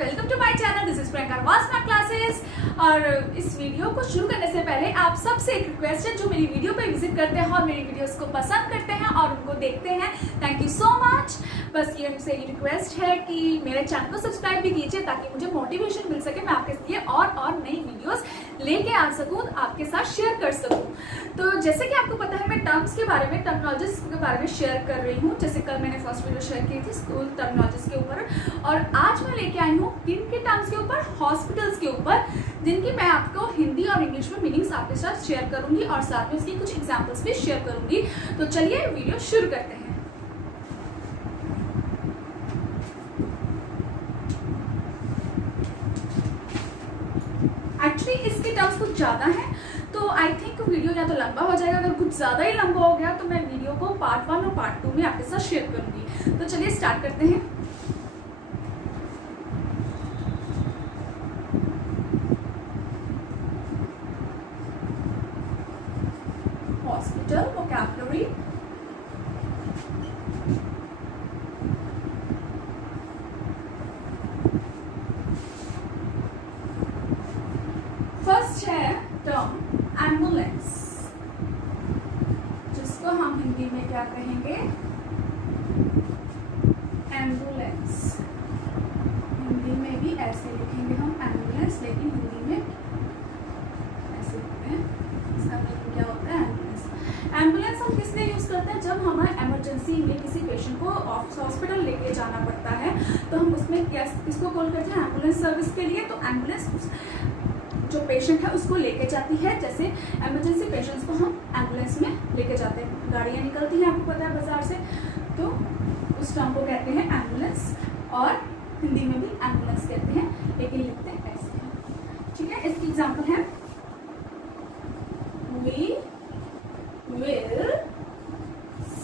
Welcome to my channel. This is Priyanka Vasna classes. और इस video को शुरू करने से पहले आप सबसे एक रिक्वेस्ट है, जो मेरी वीडियो पे विजिट करते हैं और मेरी वीडियोस को पसंद करते हैं और उनको देखते हैं, थैंक यू सो मच। बस ये मुझसे ये रिक्वेस्ट है कि मेरे चैनल को सब्सक्राइब भी कीजिए ताकि मुझे मोटिवेशन मिल सके, मैं आपके लिए और नई वीडियोस लेके आ सकूँ, आपके साथ शेयर कर सकूँ। तो जैसे कि आपको पता है, मैं टर्म्स के बारे में, टर्मिनोलॉजीज के बारे में शेयर कर रही हूँ। जैसे कल मैंने फर्स्ट वीडियो शेयर की थी स्कूल टर्मिनोलॉजीज के ऊपर, और आज मैं लेके आई हूँ किन के टर्म्स के ऊपर, हॉस्पिटल्स के ऊपर, जिनकी मैं आपको हिंदी और इंग्लिश में मीनिंग्स आपके साथ शेयर करूंगी और साथ में उसकी कुछ एग्जांपल्स भी शेयर करूंगी। तो चलिए वीडियो शुरू करते हैं। एक्चुअली इसके टर्म्स कुछ ज़्यादा हैं, तो आई थिंक वीडियो या तो लंबा हो जाएगा। अगर कुछ ज़्यादा ही लंबा हो गया तो मैं वीडियो को पार्ट 1 और पार्ट 2 में आपके साथ शेयर करूंगी। तो चलिए स्टार्ट करते हैं। हॉस्पिटल वोकैबुलरी, फर्स्ट है टर्म एम्बुलेंस, जिसको हम हिंदी में क्या कहेंगे, एम्बुलेंस। हिंदी में भी ऐसे लिखेंगे हम एम्बुलेंस, लेकिन हिंदी में ऐसे लिखते हैं। इसका मीनिंग क्या होता है, एम्बुलेंस। एम्बुलेंस हम किस लिए यूज़ करते हैं, जब हमें इमरजेंसी में किसी पेशेंट को हॉस्पिटल लेके जाना पड़ता है तो हम उसमें किसको कॉल करते हैं, एम्बुलेंस सर्विस के लिए। तो एम्बुलेंस जो पेशेंट है उसको लेके जाती है। जैसे इमरजेंसी पेशेंट्स को हम एम्बुलेंस में लेके जाते हैं, गाड़ियाँ निकलती हैं, आपको पता है, बाजार से, तो उस टर्म को कहते हैं एम्बुलेंस। और हिंदी में भी एम्बुलेंस कहते हैं, लेकिन लिखते हैं ऐसे। ठीक है, इसकी एग्जाम्पल है, we will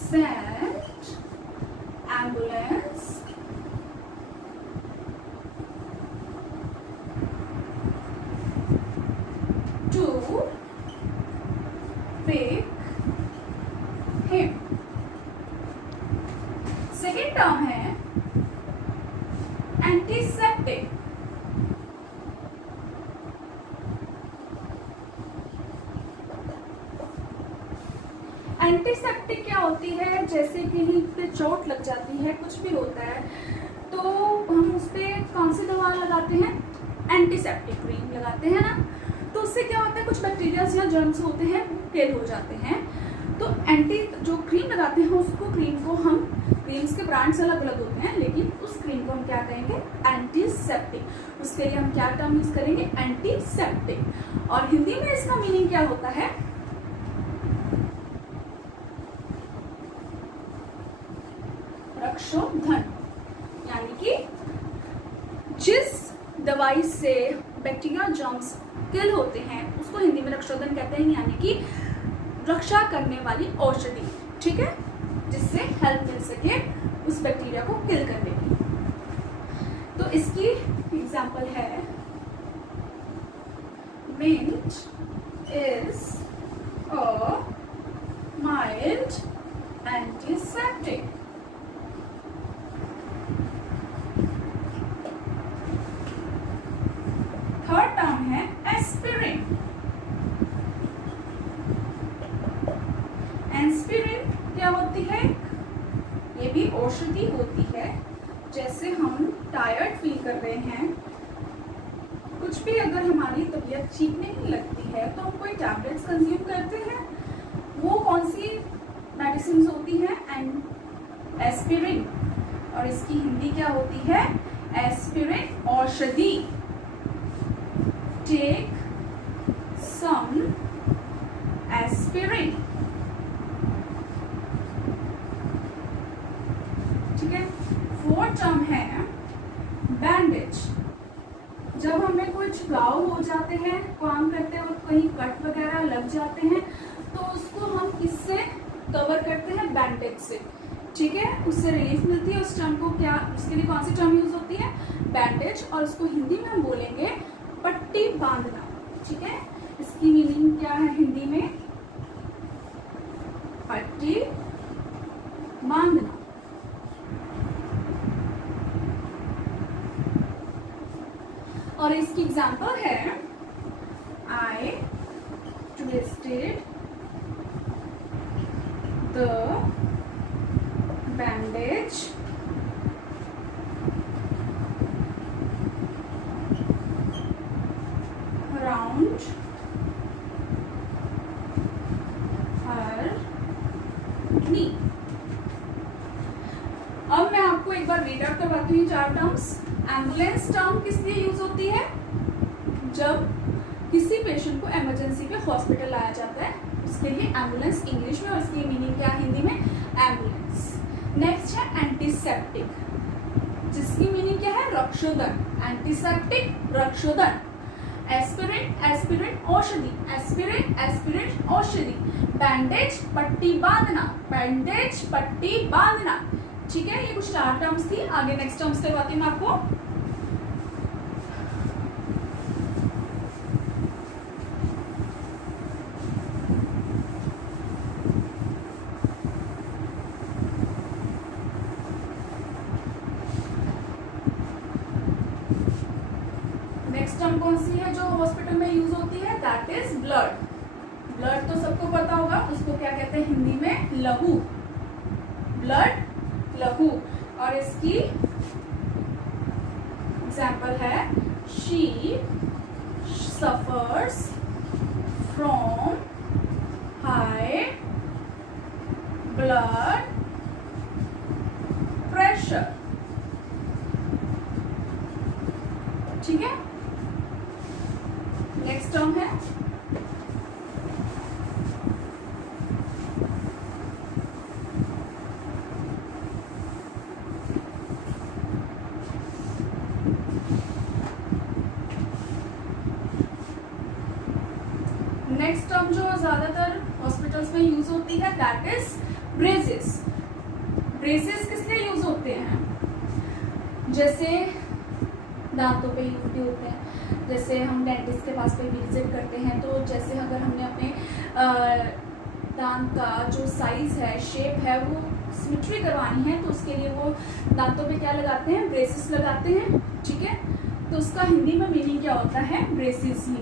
send ambulance to pick him. Second term है एंटीसेप्टिक। एंटीसेप्टिक क्या होती है, जैसे कहीं पे चोट लग जाती है, कुछ भी होता है, तो हम उस पर कौन सी दवा लगाते हैं, एंटीसेप्टिक क्रीम लगाते हैं ना। तो उससे क्या होता है, कुछ बैक्टीरियाज या जर्म्स होते हैं वो किल हो जाते हैं। तो एंटी जो क्रीम लगाते हैं उसको, क्रीम को हम, क्रीम्स के ब्रांड्स अलग अलग होते हैं, लेकिन उस क्रीम को हम क्या कहेंगे, एंटीसेप्टिक। उसके लिए हम क्या टर्म यूज करेंगे, एंटीसेप्टिक। और हिंदी में इसका मीनिंग क्या होता है, रक्षोधन। यानी कि जिस दवाई से बैक्टीरिया जर्म्स किल होते हैं उसको हिंदी में रक्षोधन कहते हैं, यानी कि रक्षा करने वाली औषधि। ठीक है, जिससे हेल्प मिल सके उस बैक्टीरिया को किल करने की। तो इसकी एग्जांपल है, mint is a mild antiseptic. Third term है एस्पिरिन। एस्पिरिन क्या होती है, ये भी औषधि होती है। जैसे हम टायर्ड फील कर रहे हैं, कुछ भी अगर हमारी तबीयत ठीक नहीं लगती है तो हम कोई टैबलेट्स कंज्यूम करते हैं, वो कौन सी मेडिसिन होती है, एस्पिरिन। और इसकी हिंदी क्या होती है, एस्पिरिन औषधि। Take some aspirin. ठीक है, फोर्थ टर्म है बैंडेज। जब हमें कुछ घाव हो जाते हैं, काम करते वक्त कहीं कट वगैरह लग जाते हैं, तो उसको हम किससे कवर करते हैं, बैंडेज से। ठीक है, उससे रिलीफ मिलती है। उस टर्म को क्या, उसके लिए कौन सी टर्म यूज होती है, बैंडेज। और उसको हिंदी में हम बोलेंगे पट्टी बांधना। ठीक है, इसकी मीनिंग क्या है हिंदी में, पट्टी बांधना। और इसकी एग्जाम्पल है I twisted the bandage around her knee। अब मैं आपको एक बार रीड आउट करवाती हूँ 4 टर्म्स। एम्बुलेंस टर्म किस लिए यूज होती है? जब किसी पेशेंट को इमरजेंसी पे हॉस्पिटल लाया जाता है, उसके लिए एम्बुलेंस इंग्लिश में, और इसकी मीनिंग क्या है हिंदी में? एम्बुलेंस। नेक्स्ट है एंटीसेप्टिक, जिसकी मीनिंग क्या है? रक्षोदन। एंटीसेप्टिक, रक्षोदन। एस्पिरिन, एस्पिरिन औषधि, एस्पिरिन, एस्पिरिन औषधि। बैंडेज, पट्टी बांधना, बैंडेज, पट्टी बांधना। ठीक है, ये कुछ 4 टर्म्स थी। आगे नेक्स्ट टर्म्स करवाती हूँ मैं आपको। नेक्स्ट टर्म कौन सी है जो हॉस्पिटल में यूज होती है? That is blood. ब्लड तो सबको पता होगा, उसको क्या कहते हैं हिंदी में? लहू। ब्लड, लहू। और इसकी एग्जाम्पल है she suffers from high blood pressure. ठीक है, नेक्स्ट टर्म है नेक्स्ट टर्म जो ज्यादातर हॉस्पिटल्स में यूज होती है, दैट इज ब्रेसेस। ब्रेसेस किस लिए यूज होते हैं? जैसे दांतों पे यूज भी होते हैं, जैसे हम डेंटिस्ट के पास पे विजिट करते हैं, तो जैसे अगर हमने अपने दांत का जो साइज है, शेप है, वो सिमेट्री करवानी है, तो उसके लिए वो दांतों पे क्या लगाते हैं? ब्रेसेस लगाते हैं। ठीक है, तो उसका हिंदी में मीनिंग क्या होता है? ब्रेसेस ही।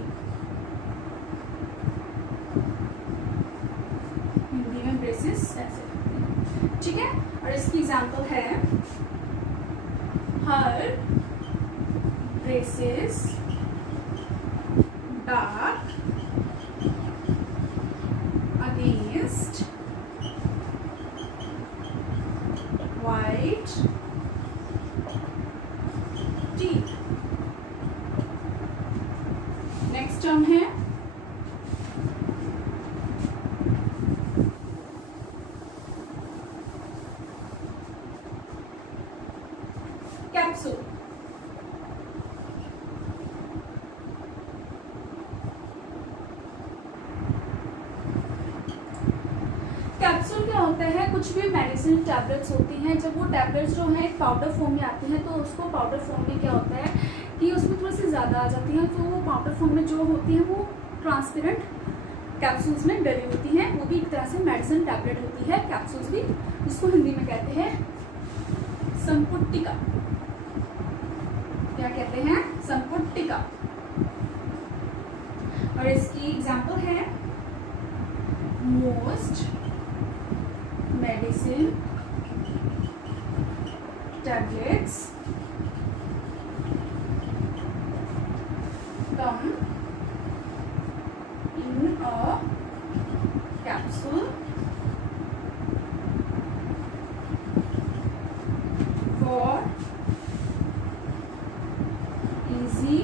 हिंदी में ब्रेसेस ऐसे। ठीक है, और इसकी एग्जाम्पल है हर braces dark against white teeth। Next term है कैप्सूल। कैप्सूल क्या होता है? कुछ भी मेडिसिन टैबलेट्स होती हैं, जब वो टैबलेट्स जो हैं पाउडर फॉर्म में आती हैं, तो उसको पाउडर फॉर्म में क्या होता है कि उसमें थोड़ी सी ज़्यादा आ जाती हैं, तो वो पाउडर फॉर्म में जो होती है वो ट्रांसपेरेंट कैप्सूल्स में डली होती हैं। वो भी एक तरह से मेडिसिन टैबलेट होती है, कैप्सूल्स भी, जिसको हिंदी में कहते हैं संपुटिका। क्या कहते हैं? संपुटिका। और इसकी एग्जाम्पल है most medicine tablets come in a capsule for easy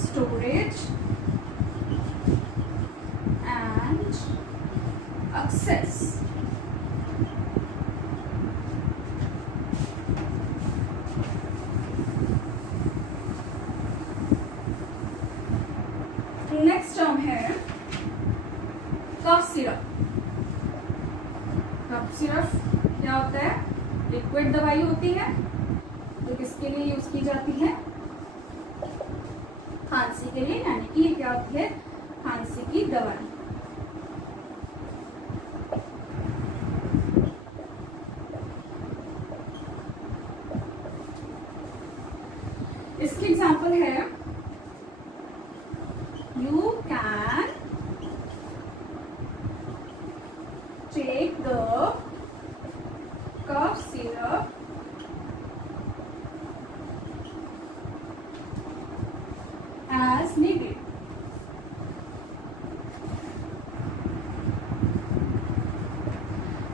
storage and access। Next term है कफ सिरप। कफ सिरप क्या होता है? लिक्विड दवाई होती है, जो किसके लिए यूज की जाती है? खांसी के लिए, यानी कि ये क्या होती है? खांसी की दवाई। इसकी एग्जाम्पल है you can take the cough syrup as needed.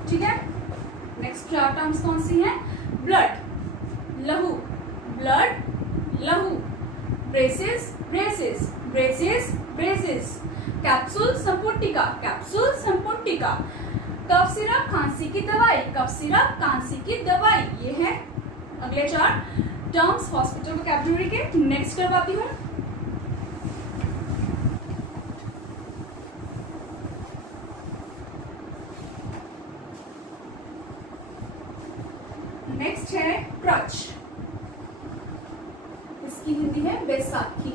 ठीक है, नेक्स्ट चार टर्म्स कौन सी हैं? ब्लड, लहू, ब्लड, लहू, braces, braces, braces, braces, capsule, संपुटिका, कैप्सूल, संपुटिका, कफ सिरप, खांसी की दवाई, कफ सिरप, खांसी की दवाई। ये है अगले चार टर्म्स हॉस्पिटल वोकैब्युलरी के। नेक्स्ट करवाती हूँ। नेक्स्ट है क्रच, इसकी हिंदी है बैसाखी।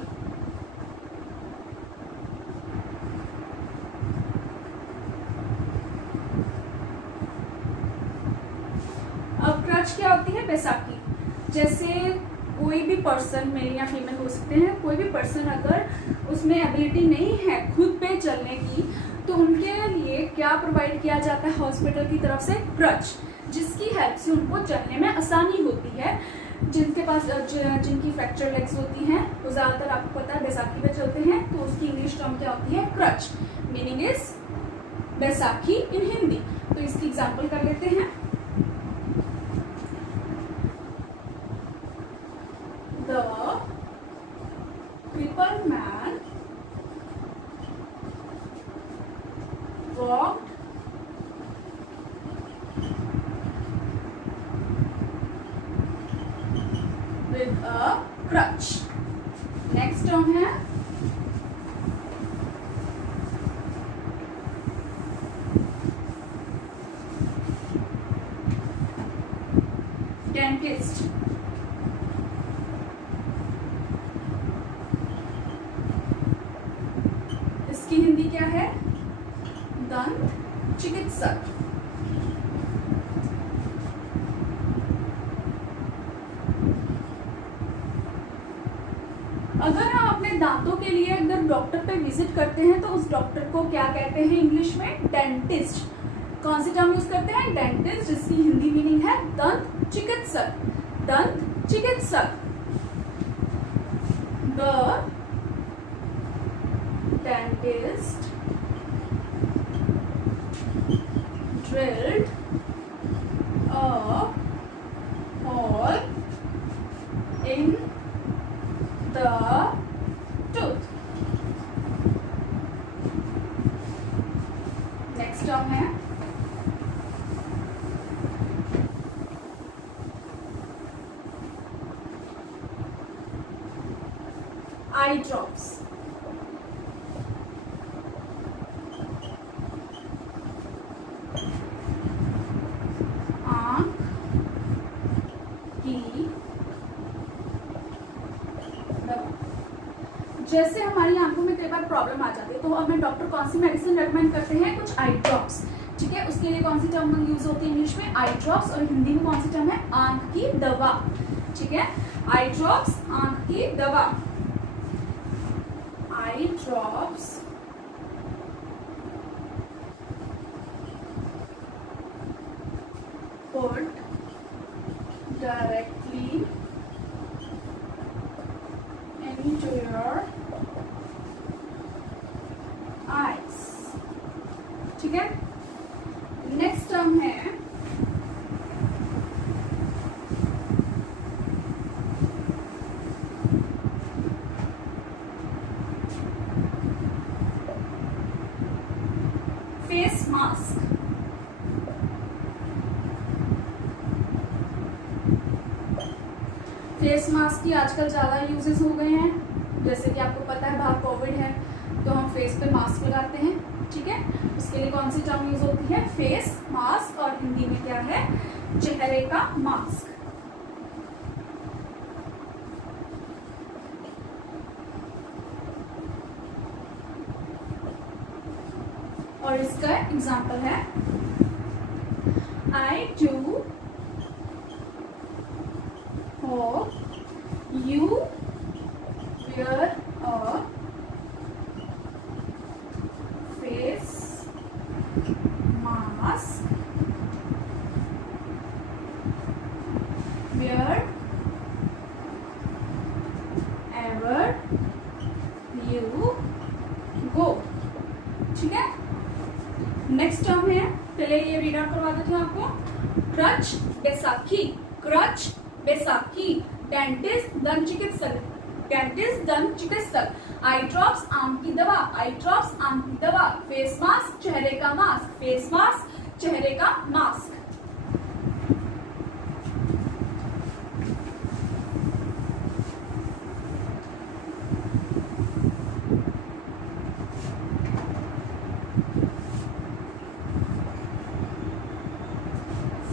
अब क्रच क्या होती है? बैसाखी। जैसे कोई भी पर्सन, मेल या फीमेल हो सकते हैं, कोई भी पर्सन अगर उसमें एबिलिटी नहीं है खुद पे चलने की, तो उनके लिए क्या प्रोवाइड किया जाता है हॉस्पिटल की तरफ से? क्रच, जिसकी हेल्प से उनको चलने में आसानी होती है। जिनके पास जिनकी फ्रैक्चर लेग्स होती हैं वो ज्यादातर आपको पता है बैसाखी पे चलते हैं, तो उसकी इंग्लिश टर्म क्या होती है? क्रच। मीनिंग इज बैसाखी इन हिंदी। तो इसकी एग्जांपल कर लेते हैं। The crippled man walked with a crutch। Next term है डेंटिस्ट। इसकी हिंदी क्या है? दंत चिकित्सक। अगर हम अपने दांतों के लिए अगर डॉक्टर पे विजिट करते हैं तो उस डॉक्टर को क्या कहते हैं इंग्लिश में? डेंटिस्ट। कौन सी टर्म यूज करते हैं? डेंटिस्ट, जिसकी हिंदी मीनिंग है दंत चिकित्सक। दंत चिकित्सक। The dentist drilled a hole in the tooth। Next term है आई ड्रॉप्स। जैसे हमारी आंखों में कई बार प्रॉब्लम आ जाती है तो हमें डॉक्टर कौन सी मेडिसिन रेकमेंड करते हैं? कुछ आई ड्रॉप्स। ठीक है, उसके लिए कौन सी टर्म यूज होती है इंग्लिश में? Eye drops. और हिंदी में कौन सी टर्म है? आंख की दवा। ठीक है, आई ड्रॉप्स, आंख की दवा। Eye drops put directly into your eyes। ठीक है, नेक्स्ट टर्म है फेस मास्क। फेस मास्क की आजकल ज़्यादा यूजेस हो गए हैं। जैसे कि आपको पता है बाहर कोविड है तो हम फेस पे मास्क लगाते हैं। ठीक है, उसके लिए कौन सी टर्म यूज होती है? Face mask. और हिंदी में क्या है? चेहरे का मास्क। और इसका एग्जाम्पल है I do hope you wear a face mask wherever you go। ठीक है, नेक्स्ट टर्म है, पहले ये रीड आउट करवा देती हूँ आपको। क्रच बैसाखी, क्रच बैसाखी। डेंटिस्ट दंत चिकित्सक, डेंटिस्ट दंत चिकित्सक। आई ड्रॉप्स आम की दवा, आई ड्रॉप्स आम की दवा। फेस मास्क चेहरे का मास्क, फेस मास्क चेहरे का mask.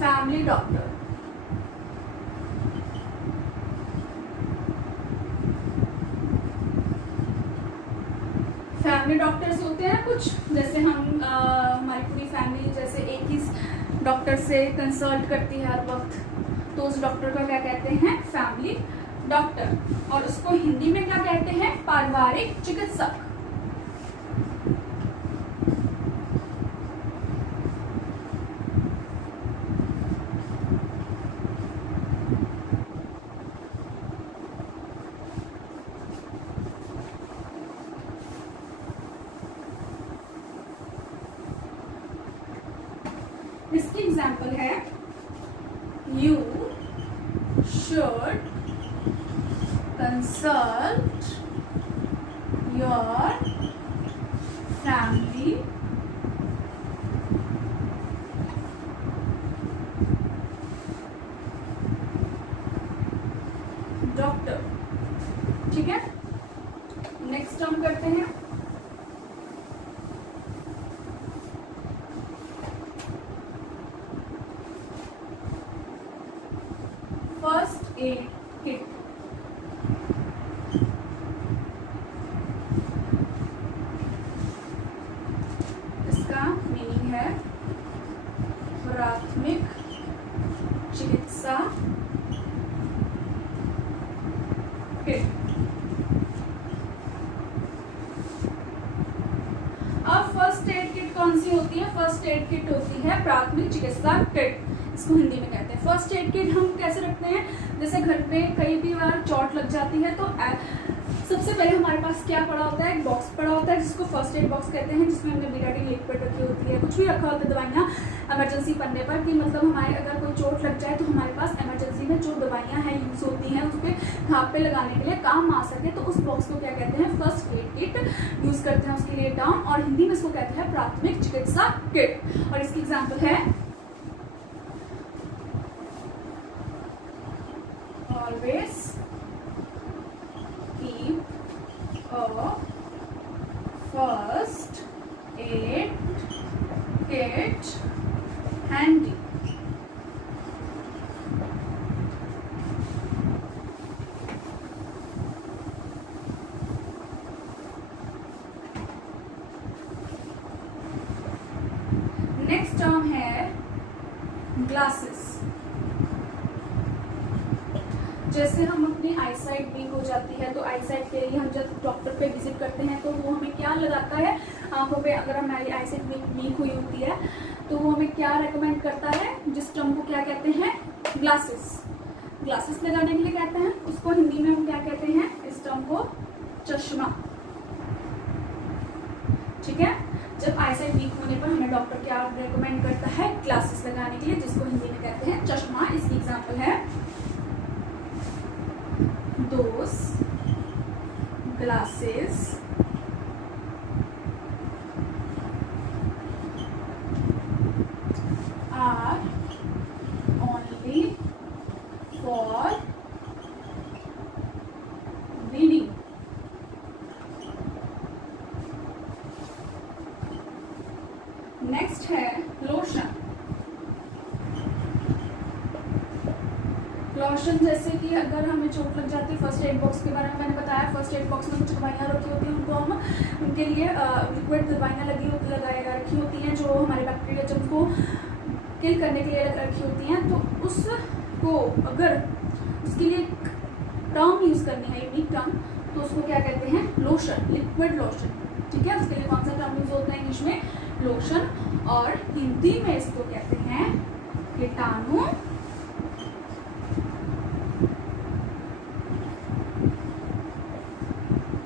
Family doctor, family doctors होते हैं कुछ, जैसे हम हमारी पूरी फैमिली जैसे एक ही डॉक्टर से कंसल्ट करती है हर वक्त, तो उस डॉक्टर को क्या कहते हैं? Family doctor. और उसको हिंदी में क्या कहते हैं? पारिवारिक चिकित्सक। इसकी एग्जाम्पल है, you should consult your family doctor. ठीक है, नेक्स्ट हम करते हैं फर्स्ट एड किट। इसका मीनिंग है प्राथमिक चिकित्सा किट। अब फर्स्ट एड किट कौन सी होती है? फर्स्ट एड किट होती है प्राथमिक चिकित्सा किट, इसको हिंदी में कहते हैं। फर्स्ट एड किट हम कैसे रखते हैं? जैसे घर पे कई भी बार चोट लग जाती है तो सबसे पहले हमारे पास क्या पड़ा होता है? एक बॉक्स पड़ा होता है जिसको फर्स्ट एड बॉक्स कहते हैं, जिसमें हमने बीटाडीन लिक्विड रखी होती है, कुछ भी रखा होता है दवाइयाँ इमरजेंसी पड़ने पर, कि मतलब हमारे अगर कोई चोट लग जाए तो हमारे पास इमरजेंसी में जो दवाइयाँ हैं यूज होती हैं उसके घाव पे लगाने के लिए काम आ सके, तो उस बॉक्स को क्या कहते हैं? फर्स्ट एड किट यूज करते हैं उसके लिए टर्म, और हिंदी में इसको कहते हैं प्राथमिक चिकित्सा किट। और इसकी एग्जाम्पल है, always keep a first aid kit handy। Next term है ग्लासेस। जैसे हम अपनी आई साइट वीक हो जाती है तो आई साइट के लिए हम जब डॉक्टर पे विजिट करते हैं तो वो हमें क्या लगाता है आंखों पे? अगर हमारी आई साइट वीक हुई होती है तो वो हमें क्या रेकमेंड करता है? जिस टर्म को क्या कहते हैं? ग्लासेस। ग्लासेस लगाने के लिए कहते हैं, उसको हिंदी में हम क्या कहते हैं? इस टर्म को चश्मा। ठीक है, जब आई साइट वीक होने पर हमें डॉक्टर क्या रेकमेंड करता है? ग्लासेस लगाने के लिए, जिसको हिंदी में कहते हैं चश्मा। इसकी एग्जाम्पल है, those glasses are only for reading। Next है लोशन। लोशन जैसे कि अगर हमें चोट लग जाती है, फर्स्ट एड बॉक्स के बारे में मैंने बताया, फर्स्ट एड बॉक्स में कुछ दवाइयाँ रखी होती हैं, उनको हम उनके लिए लिक्विड दवाइयाँ रखी होती हैं जो हमारे बैक्टीरिया जब को किल करने के लिए रखी होती हैं, तो उसको अगर उसके लिए टर्म यूज़ करनी है, यूनिक टर्म, तो उसको क्या कहते हैं, लोशन, लिक्विड लोशन, ठीक है। उसके लिए कौन सा टर्म यूज होता है इंग्लिश में, लोशन, और हिंदी में इसको कहते हैं कीटाणु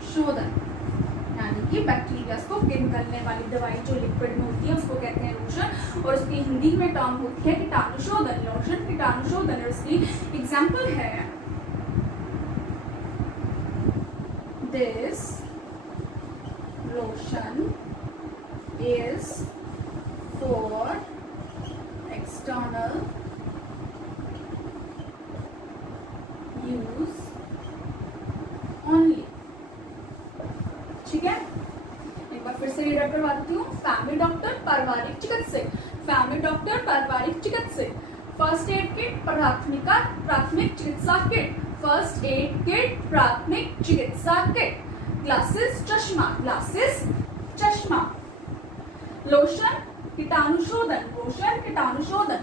शोधन, यानी कि बैक्टीरिया को निकलने वाली दवाई जो लिक्विड में होती है उसको कहते हैं लोशन, और उसकी हिंदी में टर्म होती है कीटाणु शोधन, लोशन कीटाणु शोधन। और उसकी एग्जाम्पल है, this lotion is for external use only, ठीक है। एक बार फिर से रीड करवा देती हूँ। फैमिली डॉक्टर, पारिवारिक चिकित्सक, फैमिली डॉक्टर पारिवारिक चिकित्सक, फर्स्ट एड किट प्राथमिक चिकित्सा किट, फर्स्ट एड किट प्राथमिक चिकित्सा किट, ग्लासेस चश्मा, ग्लासेस चश्मा, लोशन कीटाणुशोधन, लोशन कीटाणुशोधन।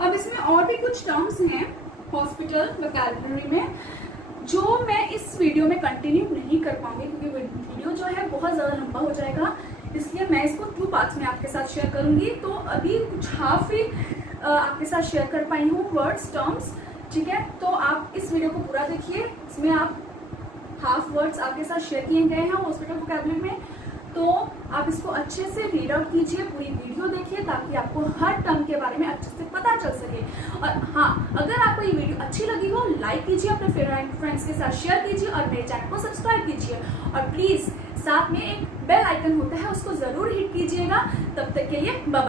अब इसमें और भी कुछ टर्म्स हैं हॉस्पिटल वोकैबुलरी में जो मैं इस वीडियो में कंटिन्यू नहीं कर पाऊंगी क्योंकि वीडियो जो है बहुत ज़्यादा लंबा हो जाएगा, इसलिए मैं इसको 2 पार्ट्स में आपके साथ शेयर करूंगी। तो अभी कुछ हाफ ही आपके साथ शेयर कर पाई हूँ वर्ड्स टर्म्स, ठीक है। तो आप इस वीडियो को पूरा देखिए, इसमें आप हाफ वर्ड्स आपके साथ शेयर किए गए हैं हॉस्पिटल वोकैबुलरी में, तो आप इसको अच्छे से रीड आउट कीजिए, पूरी वीडियो देखिए ताकि आपको हर टर्म के बारे में अच्छे से पता चल सके। और हाँ, अगर आपको ये वीडियो अच्छी लगी हो लाइक कीजिए, अपने फ्रेंड्स के साथ शेयर कीजिए और मेरे चैनल को सब्सक्राइब कीजिए, और प्लीज साथ में एक बेल आइकन होता है उसको जरूर हिट कीजिएगा। तब तक के लिए बाय।